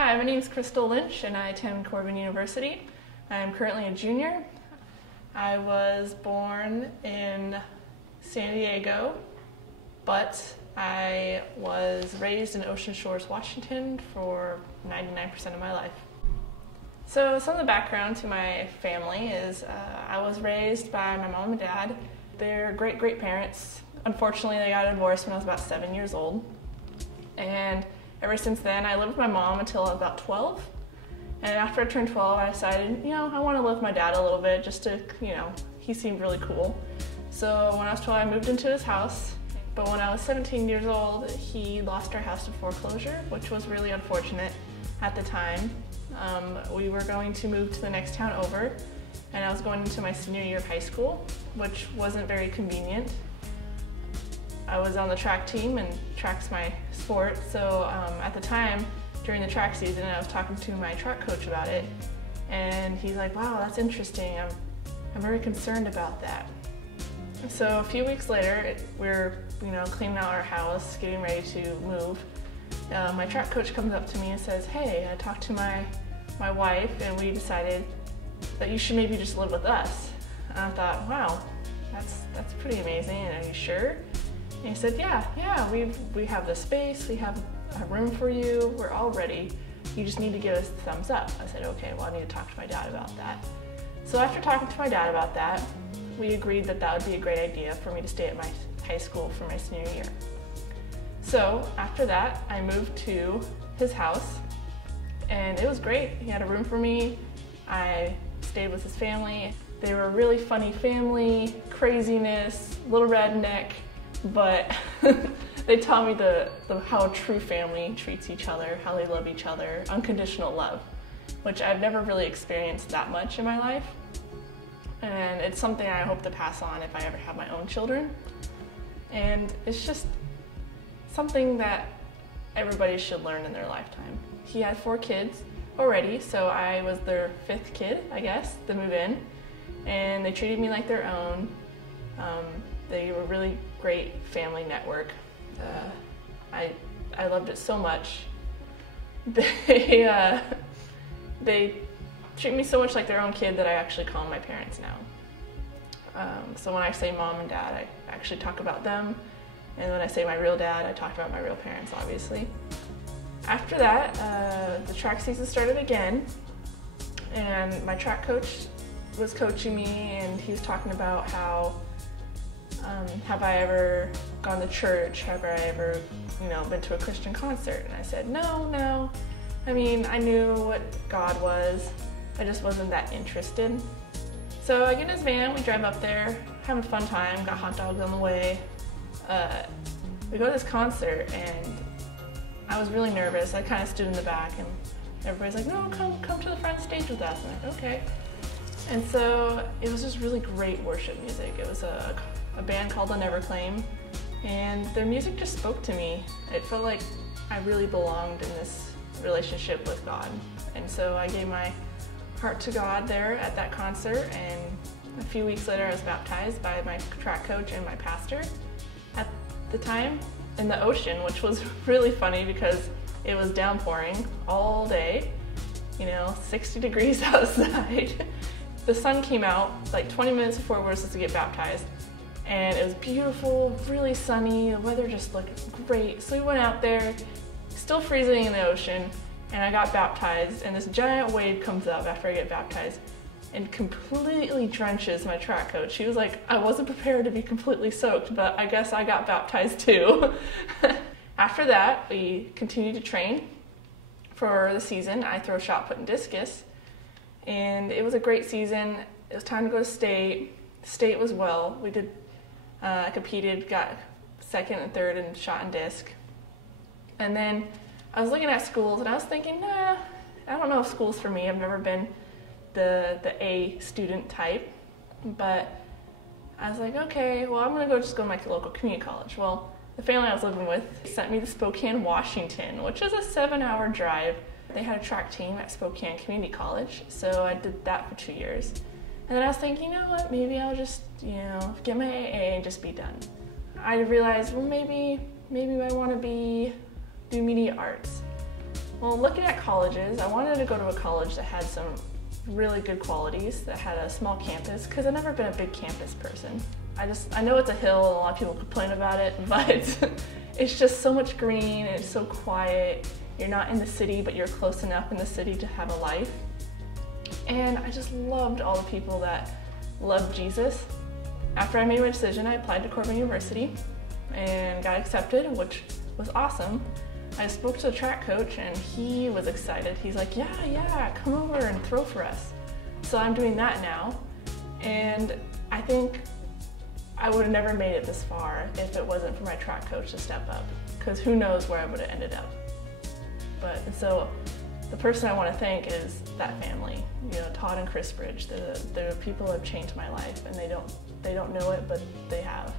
Hi, my name is Crystal Lynch and I attend Corban University. I am currently a junior. I was born in San Diego, but I was raised in Ocean Shores, Washington for 99% of my life. So some of the background to my family is I was raised by my mom and dad. They're great parents. Unfortunately, they got divorced when I was about 7 years old. And ever since then, I lived with my mom until I was about 12. And after I turned 12, I decided, I want to live with my dad a little bit just to, he seemed really cool. So when I was 12, I moved into his house. But when I was 17 years old, he lost our house to foreclosure, which was really unfortunate at the time. We were going to move to the next town over, and I was going into my senior year of high school, which wasn't very convenient. I was on the track team, and track's my sport, so at the time, during the track season, I was talking to my track coach about it, and he's like, wow, that's interesting, I'm very concerned about that. So a few weeks later, we're cleaning out our house, getting ready to move. My track coach comes up to me and says, hey, I talked to my wife, and we decided that you should maybe just live with us. And I thought, wow, that's pretty amazing, and are you sure? And he said, yeah, we have the space, we have a room for you, we're all ready. You just need to give us a thumbs up. I said, okay, well, I need to talk to my dad about that. So after talking to my dad about that, we agreed that that would be a great idea for me to stay at my high school for my senior year. So after that, I moved to his house, and it was great. He had a room for me. I stayed with his family. They were a really funny family, craziness, little redneck, but they taught me how a true family treats each other, how they love each other, unconditional love, which I've never really experienced that much in my life. And it's something I hope to pass on if I ever have my own children. And it's just something that everybody should learn in their lifetime. He had 4 kids already, so I was their 5th kid, I guess, to move in. And they treated me like their own. They were a really great family network. I loved it so much. They treat me so much like their own kid that I actually call them my parents now. So when I say mom and dad, I actually talk about them. And when I say my real dad, I talk about my real parents, obviously. After that, the track season started again. And my track coach was coaching me, and he was talking about how have I ever gone to church? Have I ever, been to a Christian concert? And I said, no. I mean, I knew what God was. I just wasn't that interested. So I get in his van, we drive up there, having a fun time, got hot dogs on the way. We go to this concert, and I was really nervous. I kind of stood in the back, and everybody's like, no, come to the front stage with us. And I'm like, okay. And so it was just really great worship music. It was a band called The Never Claim, and their music just spoke to me. It felt like I really belonged in this relationship with God. And so I gave my heart to God there at that concert, and a few weeks later I was baptized by my track coach and my pastor at the time in the ocean, which was really funny because it was downpouring all day, 60 degrees outside. The sun came out like 20 minutes before we were supposed to get baptized, and it was beautiful, really sunny, the weather just looked great. So we went out there, still freezing in the ocean, and I got baptized, and this giant wave comes up after I get baptized and completely drenches my track coach. He was like, I wasn't prepared to be completely soaked, but I guess I got baptized too. After that, we continued to train for the season. I throw shot put and discus, and it was a great season. It was time to go to state. State was well. We did, I competed, got 2nd and 3rd in shot and disc. And then I was looking at schools, and I was thinking, I don't know if school's for me. I've never been the A student type, but I was like, okay, well, I'm gonna just go to my local community college. Well, the family I was living with sent me to Spokane, Washington, which is a 7-hour drive. They had a track team at Spokane Community College, so I did that for 2 years. And then I was thinking, you know what, maybe I'll just, get my AA and just be done. I realized, well, maybe I want to do media arts. Well, looking at colleges, I wanted to go to a college that had some really good qualities, that had a small campus, because I've never been a big campus person. I know it's a hill and a lot of people complain about it, but it's just so much green, and it's so quiet. You're not in the city, but you're close enough in the city to have a life. And I just loved all the people that loved Jesus. After I made my decision, I applied to Corbin University and got accepted, which was awesome. I spoke to the track coach and he was excited. He's like, yeah, come over and throw for us. So I'm doing that now. And I think I would have never made it this far if it wasn't for my track coach to step up, because who knows where I would have ended up. And so the person I want to thank is that family, Todd and Chris Bridge. They're people who have changed my life, and they don't know it, but they have.